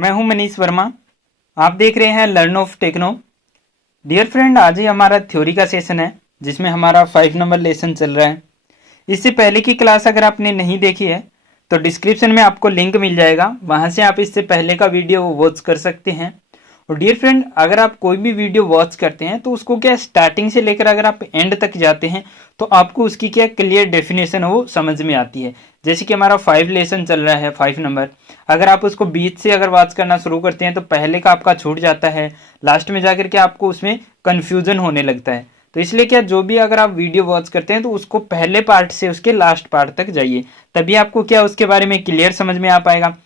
मैं हूं मनीष वर्मा। आप देख रहे हैं Learn of Techno. Dear friend, आज ही हमारा थ्योरी का सेशन है जिसमें हमारा 5 नंबर लेसन चल रहा है। इससे पहले की क्लास अगर आपने नहीं देखी है तो डिस्क्रिप्शन में आपको लिंक मिल जाएगा, वहां से आप इससे पहले का वीडियो वॉच कर सकते हैं। और डियर फ्रेंड, अगर आप कोई भी वीडियो वॉच करते हैं तो उसको क्या स्टार्टिंग से लेकर अगर आप एंड तक जाते हैं तो आपको उसकी क्या क्लियर डेफिनेशन वो समझ में आती है। जैसे कि हमारा 5 लेसन चल रहा है, 5 नंबर। अगर आप उसको बीच से अगर वॉच करना शुरू करते हैं तो पहले का आपका छूट जाता है, लास्ट में जाकर के आपको उसमें कन्फ्यूजन होने लगता है। तो इसलिए क्या, जो भी अगर आप वीडियो वॉच करते हैं तो उसको पहले पार्ट से उसके लास्ट पार्ट तक जाइए, तभी आपको क्या उसके बारे में क्लियर समझ में आ पाएगा।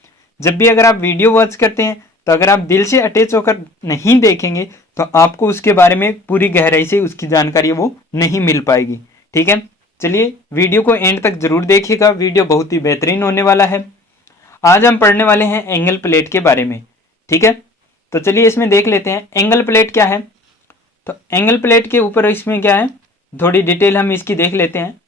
जब भी अगर आप वीडियो वॉच करते हैं तो अगर आप दिल से अटैच होकर नहीं देखेंगे तो आपको उसके बारे में पूरी गहराई से उसकी जानकारी वो नहीं मिल पाएगी। ठीक है, चलिए वीडियो को एंड तक जरूर देखिएगा, वीडियो बहुत ही बेहतरीन होने वाला है। आज हम पढ़ने वाले हैं एंगल प्लेट के बारे में। ठीक है, तो चलिए इसमें देख लेते हैं एंगल प्लेट क्या है। तो एंगल प्लेट के ऊपर इसमें क्या है, थोड़ी डिटेल हम इसकी देख लेते हैं।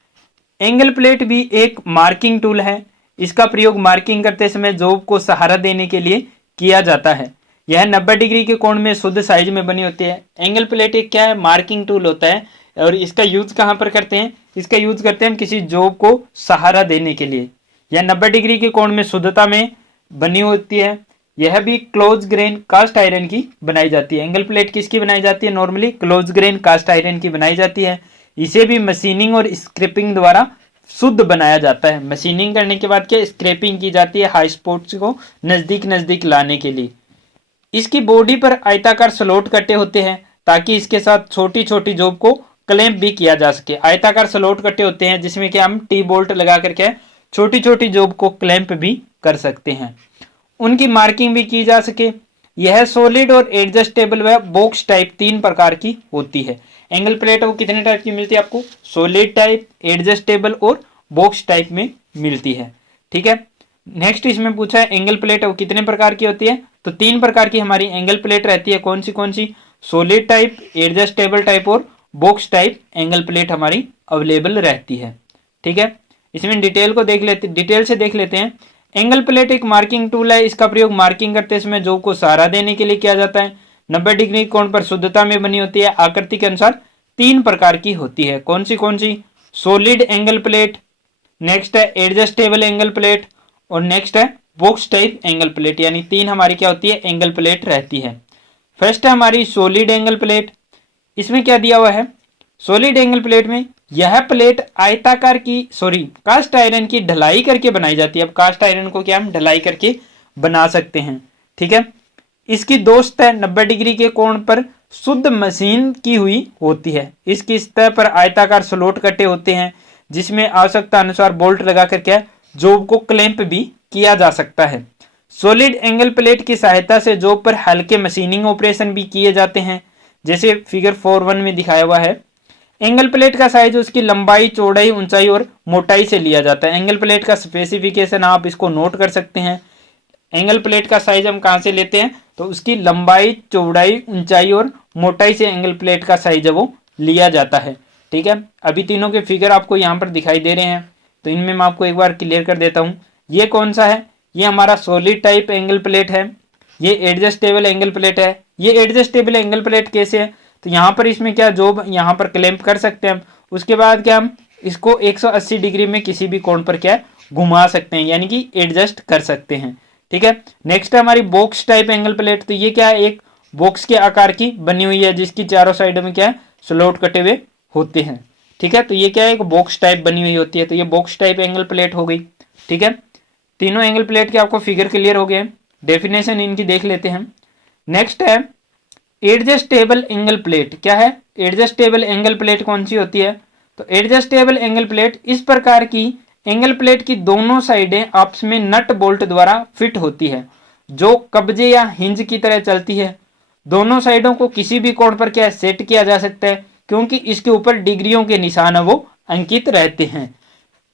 एंगल प्लेट भी एक मार्किंग टूल है। इसका प्रयोग मार्किंग करते समय जॉब को सहारा देने के लिए किया जाता है। यह 90 डिग्री के कोण में शुद्ध साइज में बनी होती है। एंगल प्लेट एक क्या है, मार्किंग टूल होता है। और इसका यूज कहाँ पर करते हैं, इसका यूज करते हैं हम किसी जॉब को सहारा देने के लिए। यह 90 डिग्री के कोण में शुद्धता में बनी होती है। यह भी क्लोज ग्रेन कास्ट आयरन की बनाई जाती है। एंगल प्लेट किसकी बनाई जाती है, normally close grain cast iron की बनाई जाती है। इसे भी मशीनिंग और स्क्रैपिंग द्वारा शुद्ध बनाया जाता है। मशीनिंग करने के बाद क्या स्क्रैपिंग की जाती है हाई स्पॉट्स को नजदीक नजदीक लाने के लिए। इसकी बॉडी पर आयताकार स्लॉट कटे होते हैं ताकि इसके साथ छोटी छोटी जॉब को क्लैंप भी किया जा सके। आयताकार स्लॉट कटे होते हैं जिसमें कि हम टी बोल्ट लगा करके छोटी छोटी जॉब को क्लैंप भी कर सकते हैं, उनकी मार्किंग भी की जा सके। यह सॉलिड और एडजस्टेबल व बॉक्स टाइप 3 प्रकार की होती है। एंगल प्लेट वो कितने टाइप की मिलती है आपको, सॉलिड टाइप, एडजस्टेबल और बॉक्स टाइप में मिलती है। ठीक है, नेक्स्ट इसमें पूछा है एंगल प्लेट वो कितने प्रकार की होती है, तो 3 प्रकार की हमारी एंगल प्लेट रहती है। कौन सी, सॉलिड टाइप, एडजस्टेबल टाइप और बॉक्स टाइप एंगल प्लेट हमारी अवेलेबल रहती है। ठीक है, इसमें डिटेल से देख लेते हैं। एंगल प्लेट एक मार्किंग टूल है। इसका प्रयोग मार्किंग करते समय जॉब को सहारा देने के लिए किया जाता है। 90 डिग्री कोण पर शुद्धता में बनी होती है। आकृति के अनुसार 3 प्रकार की होती है। कौन सी, सॉलिड एंगल प्लेट, नेक्स्ट है एडजस्टेबल एंगल प्लेट और नेक्स्ट है बॉक्स टाइप एंगल प्लेट। यानी 3 हमारी क्या होती है, एंगल प्लेट रहती है। फर्स्ट है हमारी सॉलिड एंगल प्लेट। इसमें क्या दिया हुआ है, सॉलिड एंगल प्लेट में यह प्लेट आयताकार की कास्ट आयरन की ढलाई करके बनाई जाती है। अब कास्ट आयरन को क्या हम ढलाई करके बना सकते हैं। ठीक है, इसकी दो सतह 90 डिग्री के कोण पर शुद्ध मशीन की हुई होती है। इसकी सतह पर आयताकार स्लॉट कटे होते हैं जिसमें आवश्यकता अनुसार बोल्ट लगा करके जॉब को क्लैंप भी किया जा सकता है। सॉलिड एंगल प्लेट की सहायता से जॉब पर हल्के मशीनिंग ऑपरेशन भी किए जाते हैं, जैसे फिगर 4.1 में दिखाया हुआ है। एंगल प्लेट का साइज उसकी लंबाई, चौड़ाई, ऊंचाई और मोटाई से लिया जाता है। एंगल प्लेट का स्पेसिफिकेशन आप इसको नोट कर सकते हैं। एंगल प्लेट का साइज हम कहां से लेते हैं, तो उसकी लंबाई, चौड़ाई, ऊंचाई और मोटाई से एंगल प्लेट का साइज है वो लिया जाता है। ठीक है, अभी तीनों के फिगर आपको यहाँ पर दिखाई दे रहे हैं, तो इनमें मैं आपको एक बार क्लियर कर देता हूँ। ये कौन सा है, ये हमारा सॉलिड टाइप एंगल प्लेट है। ये एडजस्टेबल एंगल प्लेट है। ये एडजस्टेबल एंगल प्लेट कैसे है, तो यहाँ पर इसमें क्या जॉब यहाँ पर क्लैंप कर सकते हैं हम। उसके बाद क्या हम इसको 180 डिग्री में किसी भी कोण पर क्या घुमा सकते हैं, यानी कि एडजस्ट कर सकते हैं। ठीक है, नेक्स्ट है हमारी बॉक्स टाइप एंगल प्लेट। तो ये क्या है, एक बॉक्स के आकार की बनी हुई है जिसकी चारों साइड में क्या है स्लॉट कटे हुए होते हैं। ठीक है, तो ये क्या है, एक बॉक्स टाइप बनी हुई होती है। तो ये बॉक्स टाइप एंगल प्लेट हो गई। ठीक है, तीनों एंगल प्लेट के आपको फिगर क्लियर हो गए, डेफिनेशन इनकी देख लेते हैं। नेक्स्ट है एडजस्टेबल एंगल प्लेट। क्या है, एडजस्टेबल एंगल प्लेट कौन सी होती है, तो एडजस्टेबल एंगल प्लेट इस प्रकार की एंगल प्लेट की दोनों साइडें आपस में नट बोल्ट द्वारा फिट होती है, जो कब्जे या हिंज की तरह चलती है। दोनों साइडों को किसी भी कोण पर क्या सेट किया जा सकता है, क्योंकि इसके ऊपर डिग्रियों के निशान वो अंकित रहते हैं।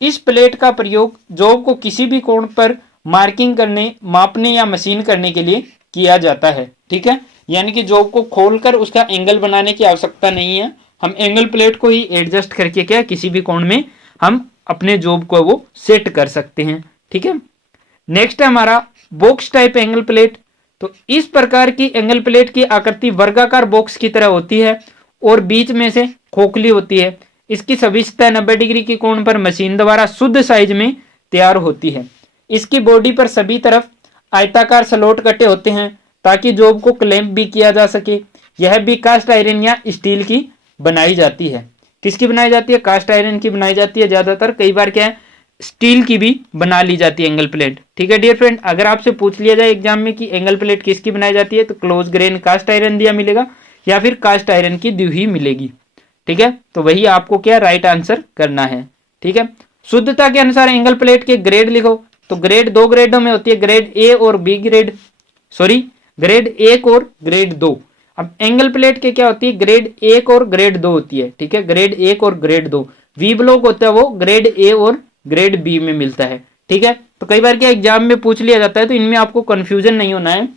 इस प्लेट का प्रयोग जॉब को किसी भी कोण पर मार्किंग करने, मापने या मशीन करने के लिए किया जाता है। ठीक है, यानी कि जॉब को खोलकर उसका एंगल बनाने की आवश्यकता नहीं है। हम एंगल प्लेट को ही एडजस्ट करके क्या किसी भी कोण में हम अपने जॉब को वो सेट कर सकते हैं। ठीक है, नेक्स्ट है हमारा बॉक्स टाइप एंगल प्लेट। तो इस प्रकार की एंगल प्लेट की आकृति वर्गाकार बॉक्स की तरह होती है और बीच में से खोखली होती है। इसकी सभी सतह 90 डिग्री के कोण पर मशीन द्वारा शुद्ध साइज में तैयार होती है। इसकी बॉडी पर सभी तरफ आयताकार स्लॉट कटे होते हैं ताकि जॉब को क्लैंप भी किया जा सके। यह भी कास्ट आयरन या स्टील की बनाई जाती है। किसकी बनाई जाती है? कास्ट आयरन की बनाई जाती है ज्यादातर। कई बार क्या है, स्टील की भी बना ली जाती है एंगल प्लेट। ठीक है डियर फ्रेंड, अगर आपसे पूछ लिया जाए एग्जाम में कि एंगल प्लेट किसकी बनाई जाती है तो क्लोज ग्रेन कास्ट आयरन दिया मिलेगा या फिर कास्ट आयरन की दी हुई मिलेगी। ठीक है, तो वही आपको क्या राइट आंसर करना है। ठीक है, शुद्धता के अनुसार एंगल प्लेट के ग्रेड लिखो। तो ग्रेड दो ग्रेडों में होती है, ग्रेड ए और बी ग्रेड, सॉरी ग्रेड 1 और ग्रेड 2। अब एंगल प्लेट के क्या होती है, ग्रेड 1 और ग्रेड 2 होती है। ठीक है, ग्रेड 1 और ग्रेड 2। वी ब्लॉक होता है वो ग्रेड ए और ग्रेड बी में मिलता है। ठीक है, तो कई बार क्या एग्जाम में पूछ लिया जाता है, तो इनमें आपको कंफ्यूजन नहीं होना है।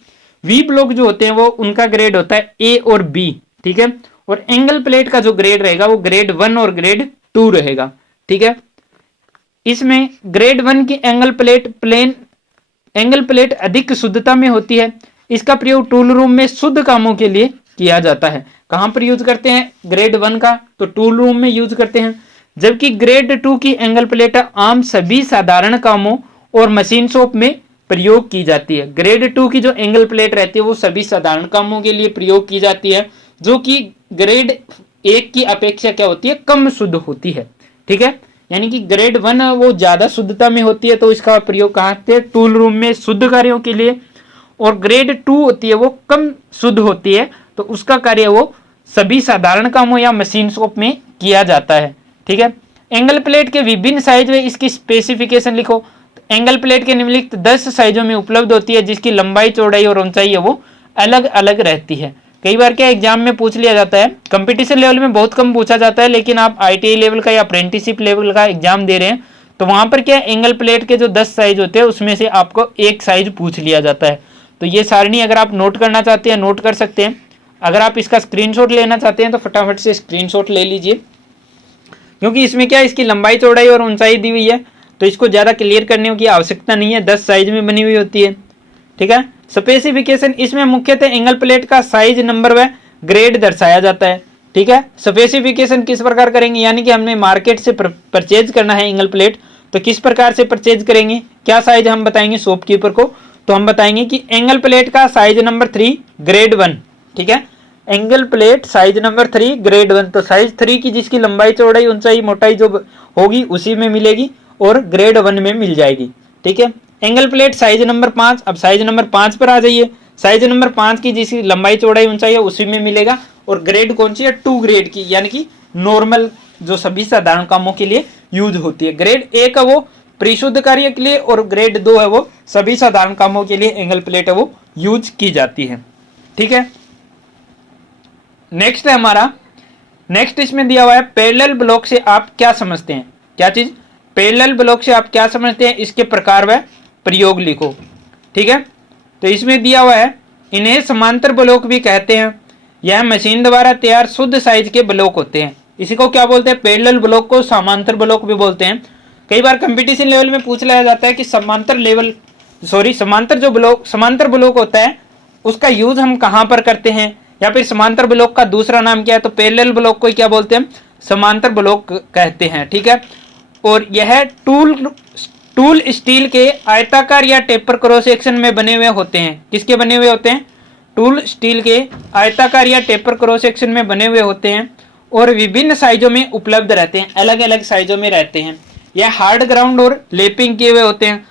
वी ब्लॉक जो होते हैं वो उनका ग्रेड होता है ए और बी। ठीक है, और एंगल प्लेट का जो ग्रेड रहेगा वो ग्रेड 1 और ग्रेड 2 रहेगा। ठीक है, इसमें ग्रेड 1 की एंगल प्लेट अधिक शुद्धता में होती है। इसका प्रयोग टूल रूम में शुद्ध कामों के लिए किया जाता है। कहां पर यूज करते हैं ग्रेड 1 का? तो टूल रूम में यूज करते हैं। जबकि ग्रेड 2 की एंगल प्लेट आम सभी साधारण कामों और मशीन शॉप में प्रयोग की जाती है। ग्रेड 2 की जो एंगल प्लेट रहती है वो सभी साधारण कामों के लिए प्रयोग की जाती है, जो कि ग्रेड 1 की अपेक्षा क्या होती है, कम शुद्ध होती है। ठीक है, यानी कि ग्रेड 1 वो ज्यादा शुद्धता में होती है, तो इसका प्रयोग कहाँ से? टूल रूम में शुद्ध कार्यों के लिए। और ग्रेड 2 होती है वो कम शुद्ध होती है, तो उसका कार्य वो सभी साधारण कामों या मशीन शॉप में किया जाता है। ठीक है, एंगल प्लेट के विभिन्न साइज में इसकी स्पेसिफिकेशन लिखो। एंगल प्लेट के निम्नलिखित 10 साइजों में उपलब्ध होती है, जिसकी लंबाई चौड़ाई और ऊंचाई है वो अलग अलग रहती है। कई बार क्या एग्जाम में पूछ लिया जाता है, कंपटीशन लेवल में बहुत कम पूछा जाता है, लेकिन आप ITI लेवल का या अप्रेंटिसशिप लेवल का एग्जाम दे रहे हैं तो वहां पर क्या एंगल प्लेट के जो 10 साइज होते हैं उसमें से आपको एक साइज पूछ लिया जाता है। तो ये सारणी अगर आप नोट करना चाहते हैं नोट कर सकते हैं। अगर आप इसका स्क्रीनशॉट लेना चाहते हैं तो फटाफट से स्क्रीनशॉट ले लीजिए, क्योंकि इसमें क्या इसकी लंबाई चौड़ाई और ऊंचाई दी हुई है, तो इसको ज्यादा क्लियर करने की आवश्यकता नहीं है। 10 साइज में बनी हुई होती है। ठीक है, स्पेसिफिकेशन इसमें मुख्यतः एंगल प्लेट का साइज, नंबर व ग्रेड दर्शाया जाता है। ठीक है, स्पेसिफिकेशन किस प्रकार करेंगे, यानी कि हमने मार्केट से परचेज करना है एंगल प्लेट, तो किस प्रकार से परचेज करेंगे, क्या साइज हम बताएंगे शॉपकीपर को? तो हम बताएंगे कि एंगल प्लेट का साइज नंबर 3 ग्रेड 1। ठीक है, angle plate size number 3 grade 1, तो साइज 3 की जिसकी लंबाई चौड़ाई ऊंचाई मोटाई जो होगी उसी में मिलेगी और ग्रेड 1 में मिल जाएगी। ठीक है, एंगल प्लेट साइज नंबर 5। अब साइज नंबर 5 पर आ जाइए। साइज नंबर 5 की जिसकी लंबाई चौड़ाई ऊंचाई है उसी में मिलेगा, और ग्रेड कौन सी है? 2 ग्रेड की, यानी कि नॉर्मल जो सभी साधारण कामों के लिए यूज होती है। ग्रेड 1 है वो परिशुद्ध कार्य के लिए, और ग्रेड 2 है वो सभी साधारण कामों के लिए एंगल प्लेट है वो यूज की जाती है। ठीक है, नेक्स्ट है हमारा, नेक्स्ट इसमें दिया हुआ है पैरेलल ब्लॉक से आप क्या समझते हैं। क्या चीज? पैरेलल ब्लॉक से आप क्या समझते हैं, इसके प्रकार व प्रयोग लिखो। ठीक है, तो इसमें दिया हुआ है इन्हें समांतर ब्लॉक भी कहते हैं। यह मशीन द्वारा तैयार शुद्ध साइज के ब्लॉक होते हैं। इसी को क्या बोलते हैं? पैरेलल ब्लॉक को समांतर ब्लॉक भी बोलते हैं। कई बार कंपटीशन लेवल में पूछ लिया जाता है कि समांतर ब्लॉक होता है उसका यूज हम कहां पर करते हैं, या फिर समांतर ब्लॉक का दूसरा नाम क्या है? तो पैरेलल ब्लॉक को क्या बोलते हैं? समांतर ब्लॉक कहते हैं। ठीक है, और यह टूल स्टील के आयताकार या टेपर क्रॉस सेक्शन में बने हुए होते हैं। किसके बने हुए होते हैं? टूल स्टील के आयताकार या टेपर क्रॉस सेक्शन में बने हुए होते हैं, और विभिन्न साइजों में उपलब्ध रहते हैं, अलग अलग साइजों में रहते हैं। यह हार्ड ग्राउंड और लेपिंग किए हुए होते हैं,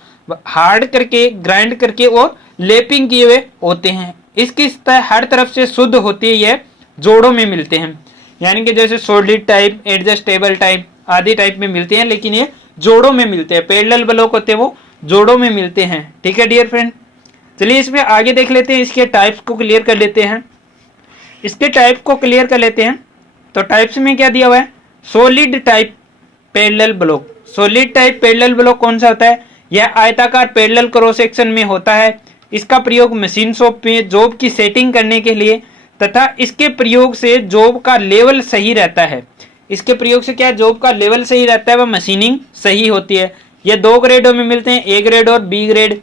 हार्ड करके, ग्राइंड करके और लेपिंग किए हुए होते हैं। इसकी सतह हर तरफ से शुद्ध होती है। यह जोड़ों में मिलते हैं, यानी कि जैसे सॉलिड टाइप, एडजस्टेबल टाइप आदि टाइप में मिलते हैं, लेकिन ये जोड़ों में मिलते हैं। पैरेलल ब्लॉक होते हैं वो जोड़ों में मिलते हैं। ठीक है डियर फ्रेंड, चलिए इसमें आगे देख लेते हैं, इसके टाइप्स को क्लियर कर लेते हैं। इसके टाइप को क्लियर कर लेते हैं। तो टाइप्स में क्या दिया हुआ है? Solid type parallel block. Solid type parallel block कौन सा होता है? यह आयताकार पैरेलल क्रॉस सेक्शन में होता है। इसका प्रयोग मशीन शॉप में जॉब की सेटिंग करने के लिए तथा इसके प्रयोग से जॉब का लेवल सही रहता है। इसके प्रयोग से क्या जॉब का लेवल सही रहता है, वह मशीनिंग सही होती है। ये 2 ग्रेडों में मिलते हैं, ए ग्रेड और बी ग्रेड।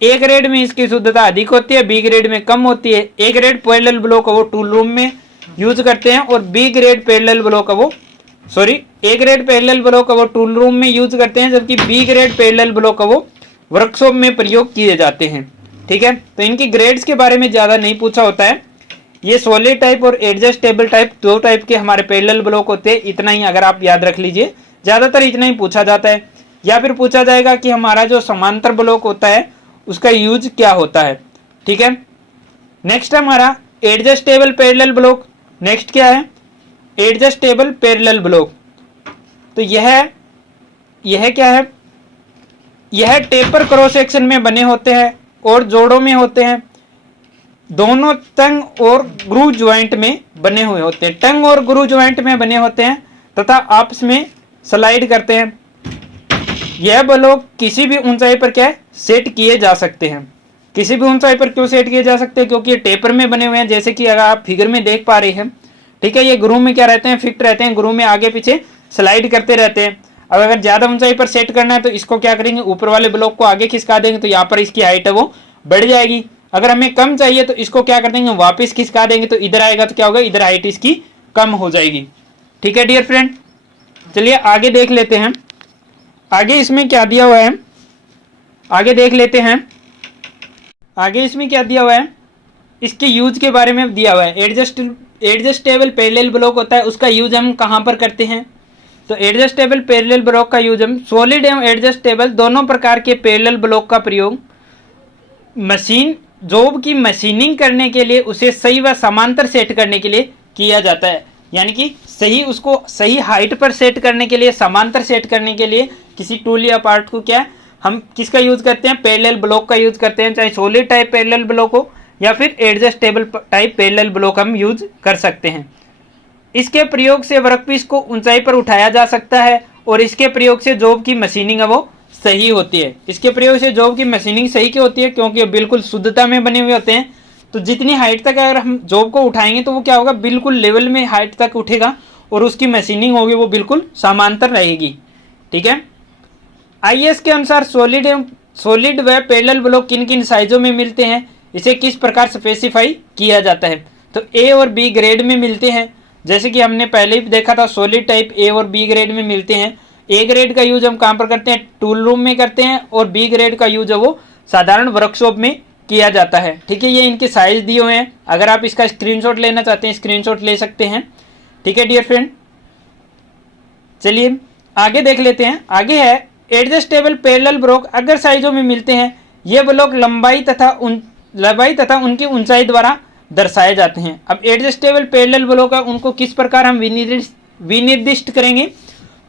ए ग्रेड में इसकी शुद्धता अधिक होती है, बी ग्रेड में कम होती है। ए ग्रेड पैरेलल ब्लॉक वो टूल रूम में यूज करते हैं और बी ग्रेड पैरेलल ब्लॉक वो ए ग्रेड पैरेलल ब्लॉक वो टूल रूम में यूज करते हैं, जबकि बी ग्रेड पैरेलल ब्लॉक वो वर्कशॉप में प्रयोग किए जाते हैं। ठीक है, तो इनकी ग्रेड्स के बारे में ज्यादा नहीं पूछा होता है। ये सॉलिड टाइप और एडजस्टेबल टाइप दो टाइप के हमारे पैरेलल ब्लॉक होते हैं, इतना ही अगर आप याद रख लीजिए। ज्यादातर इतना ही पूछा जाता है, या फिर पूछा जाएगा कि हमारा जो समांतर ब्लॉक होता है उसका यूज क्या होता है। ठीक है, नेक्स्ट हमारा एडजस्टेबल पैरेलल ब्लॉक। नेक्स्ट क्या है? Adjustable parallel block. तो यह क्या है? यह टेपर क्रॉस सेक्शन में बने होते हैं और जोड़ों में होते हैं। दोनों टंग और ग्रू ज्वाइंट में बने हुए होते हैं, टंग और ग्रू ज्वाइंट में बने होते हैं तथा आपस में स्लाइड करते हैं। यह ब्लॉक किसी भी ऊंचाई पर क्या सेट किए जा सकते हैं। किसी भी ऊंचाई पर क्यों सेट किए जा सकते हैं? क्योंकि ये टेपर में बने हुए हैं, जैसे कि अगर आप फिगर में देख पा रहे हैं। ठीक है, ये ग्रू में क्या रहते हैं? फिट रहते हैं, ग्रू में आगे पीछे स्लाइड करते रहते हैं। अब अगर ज्यादा ऊंचाई पर सेट करना है तो इसको क्या करेंगे? ऊपर वाले ब्लॉक को आगे खिसका देंगे, तो यहाँ पर इसकी हाइट है वो बढ़ जाएगी। अगर हमें कम चाहिए तो इसको क्या कर देंगे? वापस खिसका देंगे, तो इधर आएगा तो क्या होगा? इधर हाइट इसकी कम हो जाएगी। ठीक है डियर फ्रेंड, चलिए आगे देख लेते हैं। आगे इसमें क्या दिया हुआ है, आगे देख लेते हैं। आगे इसमें क्या दिया हुआ है, इसके यूज के बारे में दिया हुआ है। एडजस्टेबल पैरेलल ब्लॉक होता है, उसका यूज हम कहाँ पर करते हैं? तो एडजस्टेबल पैरेलल ब्लॉक का यूज हम सॉलिड एवं एडजस्टेबल दोनों प्रकार के पैरेलल ब्लॉक का प्रयोग जॉब की मशीनिंग करने के लिए उसे सही व समांतर सेट करने के लिए किया जाता है। यानी कि उसको सही हाइट पर सेट करने के लिए, समांतर सेट करने के लिए किसी टूल या पार्ट को क्या हम किसका यूज करते हैं? पैरेलल ब्लॉक का यूज करते हैं। चाहे सॉलिड टाइप पैरेलल ब्लॉक हो या फिर एडजस्टेबल टाइप पैरेलल ब्लॉक हम यूज कर सकते हैं। इसके प्रयोग से वर्कपीस को ऊंचाई पर उठाया जा सकता है और इसके प्रयोग से जॉब की मशीनिंग है वो सही होती है। इसके प्रयोग से जॉब की मशीनिंग सही क्यों होती है? क्योंकि बिल्कुल शुद्धता में बने हुए होते हैं। तो जितनी हाइट तक अगर हम जॉब को उठाएंगे तो वो क्या होगा? बिल्कुल लेवल में हाइट तक उठेगा और उसकी मशीनिंग होगी वो बिल्कुल समांतर रहेगी। ठीक है, आईएस के अनुसार सॉलिड व पैरेलल ब्लॉक किन किन साइजों में मिलते हैं, इसे किस प्रकार स्पेसिफाई किया जाता है? तो ए और बी ग्रेड में मिलते हैं, जैसे कि हमने पहले ही देखा था। सॉलिड टाइप ए और बी ग्रेड में मिलते हैं। ए ग्रेड का यूज हम कहाँ पर करते हैं? टूल रूम में करते हैं, और बी ग्रेड का यूज है वो साधारण वर्कशॉप में किया जाता है। ठीक है, ये इनके साइज दिए हुए हैं। अगर आप इसका स्क्रीनशॉट लेना चाहते हैं, स्क्रीनशॉट ले सकते हैं। ठीक है डियर फ्रेंड, चलिए आगे देख लेते हैं। आगे है एडजस्टेबल पैरेलल ब्लॉक अगर साइजों में मिलते हैं, ये ब्लॉक लंबाई तथा उनकी ऊंचाई द्वारा दर्शाए जाते हैं। अब एडजस्टेबल पैरेलल ब्लॉक है, उनको किस प्रकार हम विनिर्दिष्ट करेंगे?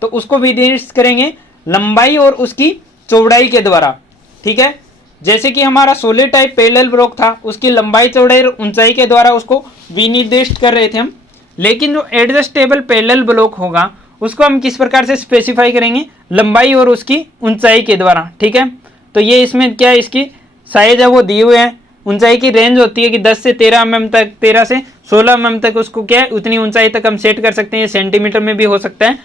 तो उसको विनिर्दिष्ट करेंगे लंबाई और उसकी चौड़ाई के द्वारा। ठीक है, जैसे कि हमारा सॉलिड टाइप पैरेलल ब्लॉक था, उसकी लंबाई चौड़ाई और ऊंचाई के द्वारा उसको विनिर्दिष्ट कर रहे थे हम। लेकिन जो एडजस्टेबल पैरेलल ब्लॉक होगा उसको हम किस प्रकार से स्पेसिफाई करेंगे? लंबाई और उसकी ऊंचाई के द्वारा। ठीक है, तो ये इसमें क्या इसकी साइज है वो दिए हुए हैं। ऊंचाई की रेंज होती है कि 10 से 13 mm तक, 13 से 16 mm तक उसको क्या है उतनी ऊंचाई तक हम सेट कर सकते हैं। सेंटीमीटर में भी हो सकता है।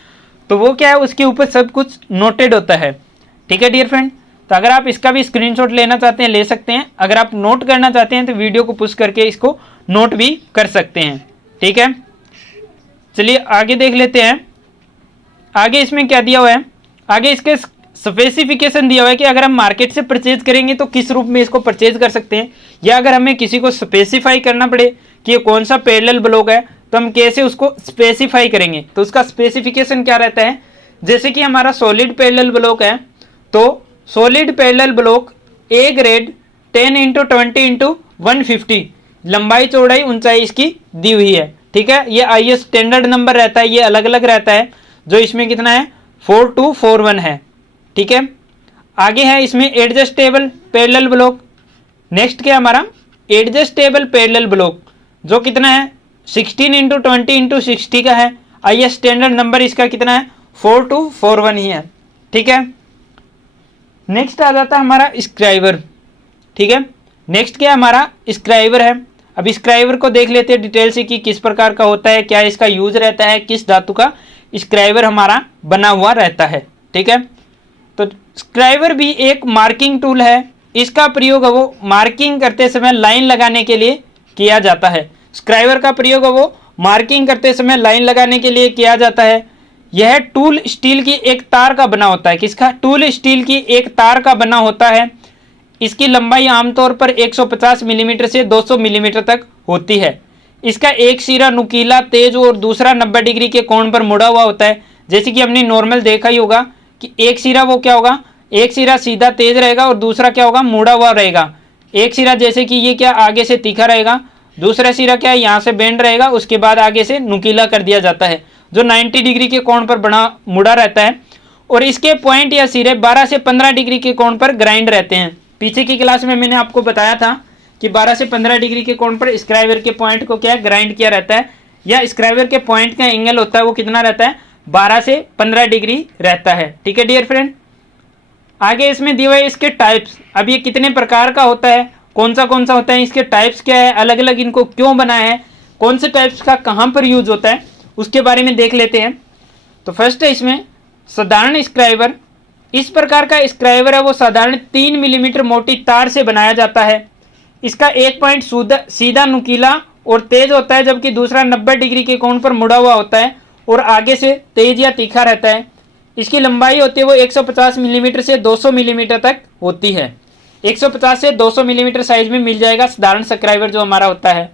तो वो क्या है उसके ऊपर सब कुछ नोटेड होता है। ठीक है डियर फ्रेंड, तो अगर आप इसका भी स्क्रीनशॉट लेना चाहते हैं ले सकते हैं। अगर आप नोट करना चाहते हैं तो वीडियो को पुश करके इसको नोट भी कर सकते हैं। ठीक है, चलिए आगे देख लेते हैं। आगे इसमें क्या दिया हुआ है? आगे इसके स्पेसिफिकेशन दिया हुआ है कि अगर हम मार्केट से परचेज करेंगे तो किस रूप में इसको परचेज कर सकते हैं, या अगर हमें किसी को स्पेसिफाई करना पड़े कि ये कौन सा पैरेलल ब्लॉक है तो हम कैसे उसको स्पेसिफाई करेंगे? तो उसका स्पेसिफिकेशन क्या रहता है? जैसे कि हमारा सॉलिड पैरेलल ब्लॉक है, तो solid parallel block A grade 10 × 20 × 150 लंबाई चौड़ाई ऊंचाई इसकी दी हुई है। ठीक है, ये आईएस स्टैंडर्ड नंबर रहता है, ये अलग अलग रहता है। जो इसमें कितना है 4241 है। ठीक है, आगे है इसमें एडजस्टेबल पैरेलल ब्लॉक। नेक्स्ट क्या हमारा एडजस्टेबल पैरेलल ब्लॉक जो कितना है 16 × 20 × 60 का है। आईएस स्टैंडर्ड नंबर इसका कितना है 4241 ही है। ठीक है, नेक्स्ट आ जाता है हमारा स्क्राइबर। ठीक है, नेक्स्ट क्या हमारा स्क्राइबर है। अब स्क्राइबर को देख लेते हैं डिटेल से कि किस प्रकार का होता है, क्या इसका यूज रहता है, किस धातु का स्क्राइबर हमारा बना हुआ रहता है। ठीक है, तो स्क्राइबर भी एक मार्किंग टूल है। इसका प्रयोग है वो मार्किंग करते समय लाइन लगाने के लिए किया जाता है। स्क्राइबर का प्रयोग है वो मार्किंग करते समय लाइन लगाने के लिए किया जाता है। यह टूल स्टील की एक तार का बना होता है। किसका? टूल स्टील की एक तार का बना होता है। इसकी लंबाई आमतौर पर 150 मिलीमीटर से 200 मिलीमीटर तक होती है। इसका एक सिरा नुकीला, तेज और दूसरा 90 डिग्री के कोण पर मुड़ा हुआ होता है। जैसे कि हमने नॉर्मल देखा ही होगा कि एक सिरा वो क्या होगा, एक सिरा सीधा तेज रहेगा और दूसरा क्या होगा, मुड़ा हुआ रहेगा। एक सिरा जैसे कि ये क्या आगे से तीखा रहेगा, दूसरा सिरा क्या है यहाँ से बेंड रहेगा, उसके बाद आगे से नुकीला कर दिया जाता है, जो 90 डिग्री के कोण पर बना मुड़ा रहता है। और इसके पॉइंट या सिरे 12 से 15 डिग्री के कोण पर ग्राइंड रहते हैं। पीछे की क्लास में मैंने आपको बताया था कि 12 से 15 डिग्री के कोण पर स्क्राइबर के पॉइंट को क्या ग्राइंड किया रहता है, या स्क्राइबर के पॉइंट का एंगल होता है वो कितना रहता है, 12 से 15 डिग्री रहता है। ठीक है डियर फ्रेंड। आगे इसमें दिए हुए इसके टाइप्स, अब ये कितने प्रकार का होता है, कौन सा होता है, इसके टाइप्स क्या है, अलग अलग इनको क्यों बनाया है, कौन से टाइप्स का कहाँ पर यूज होता है, उसके बारे में देख लेते हैं। तो फर्स्ट है इसमें साधारण स्क्राइबर। इस प्रकार का स्क्राइबर है वो साधारण 3 मिलीमीटर मोटी तार से बनाया जाता है। इसका एक पॉइंट सीधा नुकीला और तेज होता है, जबकि दूसरा 90 डिग्री के कोण पर मुड़ा हुआ होता है और आगे से तेज या तीखा रहता है। इसकी लंबाई होती है वो 150 मिलीमीटर से 200 मिलीमीटर तक होती है। 150 से 200 मिलीमीटर साइज में मिल जाएगा साधारण स्क्राइबर जो हमारा होता है।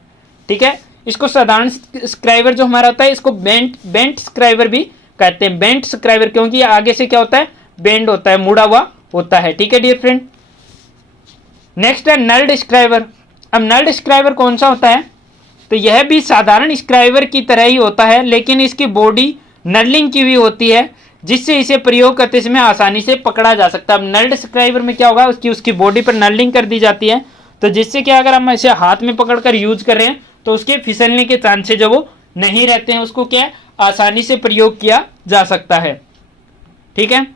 ठीक है, इसको साधारण स्क्राइबर जो हमारा होता है इसको बेंट स्क्राइबर भी कहते हैं। बेंट स्क्राइबर क्योंकि ये आगे से क्या होता है, बेंड होता है, मुड़ा हुआ होता है। ठीक है डियर फ्रेंड। नेक्स्ट है नल्ड स्क्राइबर। अब नल्ड स्क्राइबर कौन सा होता है, तो यह भी साधारण स्क्राइबर की तरह ही होता है, लेकिन इसकी बॉडी नर्लिंग की हुई होती है, जिससे इसे प्रयोग करते समय आसानी से पकड़ा जा सकता है। अब नल्ड स्क्राइबर में क्या होगा, उसकी बॉडी पर नर्लिंग कर दी जाती है, तो जिससे क्या अगर हम इसे हाथ में पकड़कर यूज कर रहे हैं तो उसके फिसलने के चांसेस जो वो नहीं रहते हैं, उसको क्या आसानी से प्रयोग किया जा सकता है। ठीक है।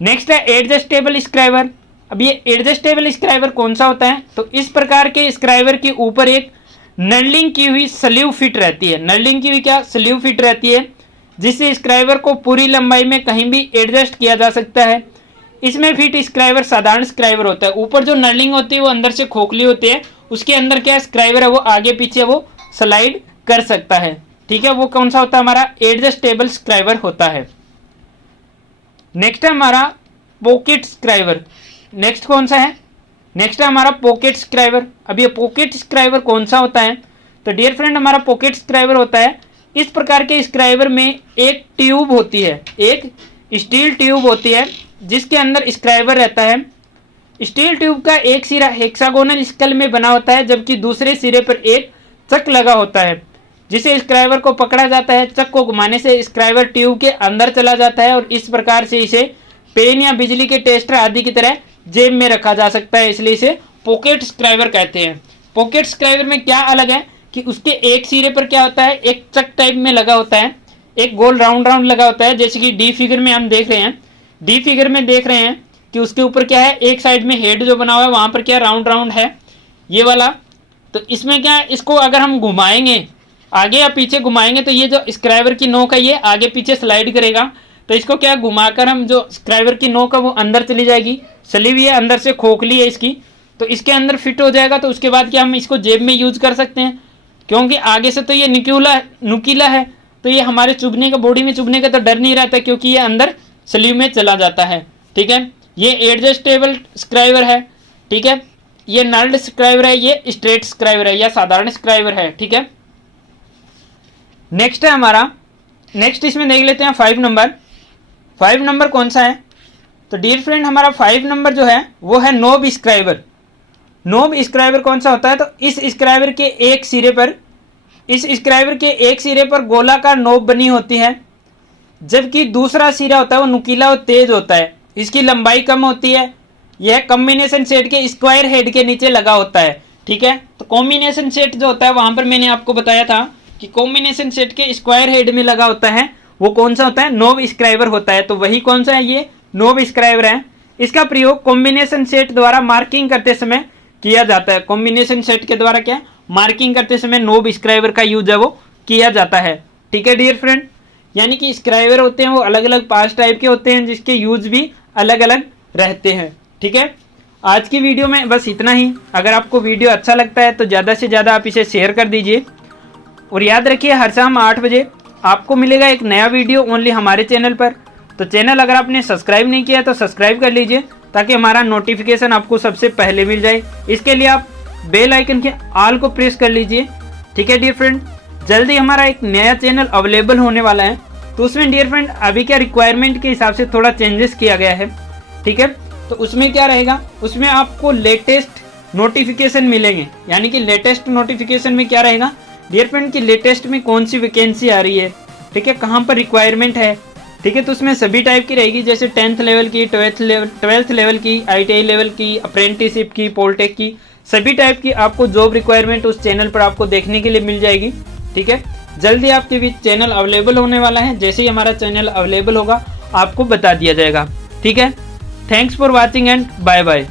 नेक्स्ट है एडजस्टेबल स्क्राइबर। अब ये एडजस्टेबल स्क्राइबर कौन सा होता है, तो इस प्रकार के स्क्राइबर के ऊपर एक नर्लिंग की हुई स्लीव फिट रहती है। नर्लिंग की हुई क्या स्लीव फिट रहती है, जिससे स्क्राइबर को पूरी लंबाई में कहीं भी एडजस्ट किया जा सकता है। इसमें फिट स्क्राइबर साधारण स्क्राइबर होता है। ऊपर जो नर्लिंग होती है वो अंदर से खोखली होती है, उसके अंदर क्या स्क्राइबर है वो आगे पीछे वो स्लाइड कर सकता है। ठीक है, वो कौन सा होता है, हमारा एडजस्टेबल स्क्राइबर होता है। नेक्स्ट है हमारा पॉकेट स्क्राइबर। नेक्स्ट कौन सा है, नेक्स्ट है हमारा पॉकेट स्क्राइबर। अब ये पॉकेट स्क्राइबर कौन सा होता है, तो डियर फ्रेंड हमारा पॉकेट स्क्राइबर होता है इस प्रकार के स्क्राइबर में एक ट्यूब होती है, एक स्टील ट्यूब होती है जिसके अंदर स्क्राइबर रहता है। स्टील ट्यूब का एक सिरा हेक्सागोनल स्कल में बना होता है, जबकि दूसरे सिरे पर एक चक लगा होता है, जिसे स्क्राइबर को पकड़ा जाता है। चक को घुमाने से स्क्राइबर ट्यूब के अंदर चला जाता है और इस प्रकार से इसे पेन या बिजली के टेस्टर आदि की तरह जेब में रखा जा सकता है, इसलिए इसे पॉकेट स्क्राइबर कहते हैं। पॉकेट स्क्राइबर में क्या अलग है कि उसके एक सिरे पर क्या होता है, एक चक टाइप में लगा होता है, एक गोल राउंड लगा होता है, जैसे कि डी फिगर में हम देख रहे हैं। डी फिगर में देख रहे हैं कि उसके ऊपर क्या है, एक साइड में हेड जो बना हुआ है वहां पर क्या राउंड है ये वाला। तो इसमें क्या है, इसको अगर हम घुमाएंगे आगे या पीछे घुमाएंगे तो ये जो स्क्राइबर की नोक है ये आगे पीछे स्लाइड करेगा। तो इसको क्या घुमाकर हम जो स्क्राइबर की नोक है वो अंदर चली जाएगी, स्लीव ये अंदर से खोखली है इसकी, तो इसके अंदर फिट हो जाएगा। तो उसके बाद क्या हम इसको जेब में यूज कर सकते हैं, क्योंकि आगे से तो ये नुकीला है, तो ये हमारे चुभने का, बॉडी में चुभने का तो डर नहीं रहता, क्योंकि ये अंदर स्लीव में चला जाता है। ठीक है, ये एडजस्टेबल स्क्राइबर है। ठीक है, ये नल्ड स्क्राइबर है, ये स्ट्रेट स्क्राइबर है या साधारण स्क्राइबर है। ठीक है, नेक्स्ट है हमारा, नेक्स्ट इसमें देख लेते हैं 5 नंबर। 5 नंबर कौन सा है, तो डियर फ्रेंड हमारा 5 नंबर जो है वो है नोब स्क्राइबर। नोब स्क्राइबर कौन सा होता है, तो इस स्क्राइबर के एक सिरे पर, इस स्क्राइबर के एक सिरे पर गोलाकार नोब बनी होती है, जबकि दूसरा सिरा होता है वो नुकीला और तेज होता है। इसकी लंबाई कम होती है, यह कॉम्बिनेशन सेट के स्क्वायर हेड के नीचे लगा होता है। ठीक है, तो कॉम्बिनेशन सेट जो होता है वहां पर मैंने आपको बताया था कि कॉम्बिनेशन सेट के स्क्वायर हेड में लगा होता है, वो कौन सा होता है, नोब स्क्राइबर होता है। तो वही कौन सा है, ये नोब स्क्राइबर है। इसका प्रयोग कॉम्बिनेशन सेट द्वारा मार्किंग करते समय किया जाता है। कॉम्बिनेशन सेट के द्वारा क्या मार्किंग करते समय नोब स्क्राइबर का यूज है वो किया जाता है। ठीक है डियर फ्रेंड, यानी कि स्क्राइबर होते हैं वो अलग अलग 5 टाइप के होते हैं, जिसके यूज भी अलग अलग रहते हैं। ठीक है, आज की वीडियो में बस इतना ही। अगर आपको वीडियो अच्छा लगता है तो ज़्यादा से ज़्यादा आप इसे शेयर कर दीजिए और याद रखिए हर शाम 8 बजे आपको मिलेगा एक नया वीडियो ओनली हमारे चैनल पर। तो चैनल अगर आपने सब्सक्राइब नहीं किया तो सब्सक्राइब कर लीजिए ताकि हमारा नोटिफिकेशन आपको सबसे पहले मिल जाए। इसके लिए आप बेल आइकन के ऑल को प्रेस कर लीजिए। ठीक है डियर फ्रेंड, जल्दी हमारा एक नया चैनल अवेलेबल होने वाला है, तो उसमें डियर फ्रेंड अभी क्या रिक्वायरमेंट के हिसाब से थोड़ा चेंजेस किया गया है। ठीक है, तो उसमें क्या रहेगा, उसमें आपको लेटेस्ट नोटिफिकेशन मिलेंगे। यानी कि लेटेस्ट नोटिफिकेशन में क्या रहेगा डियर फ्रेंड कि लेटेस्ट में कौन सी वैकेंसी आ रही है, ठीक है, कहाँ पर रिक्वायरमेंट है। ठीक है, तो उसमें सभी टाइप की रहेगी, जैसे 10th लेवल की, 12th लेवल की, ITI लेवल की, अप्रेंटिसशिप की, पॉलिटेक की, सभी टाइप की आपको जॉब रिक्वायरमेंट उस चैनल पर आपको देखने के लिए मिल जाएगी। ठीक है, जल्दी आपके बीच चैनल अवेलेबल होने वाला है। जैसे ही हमारा चैनल अवेलेबल होगा आपको बता दिया जाएगा। ठीक है, thanks for watching and bye bye.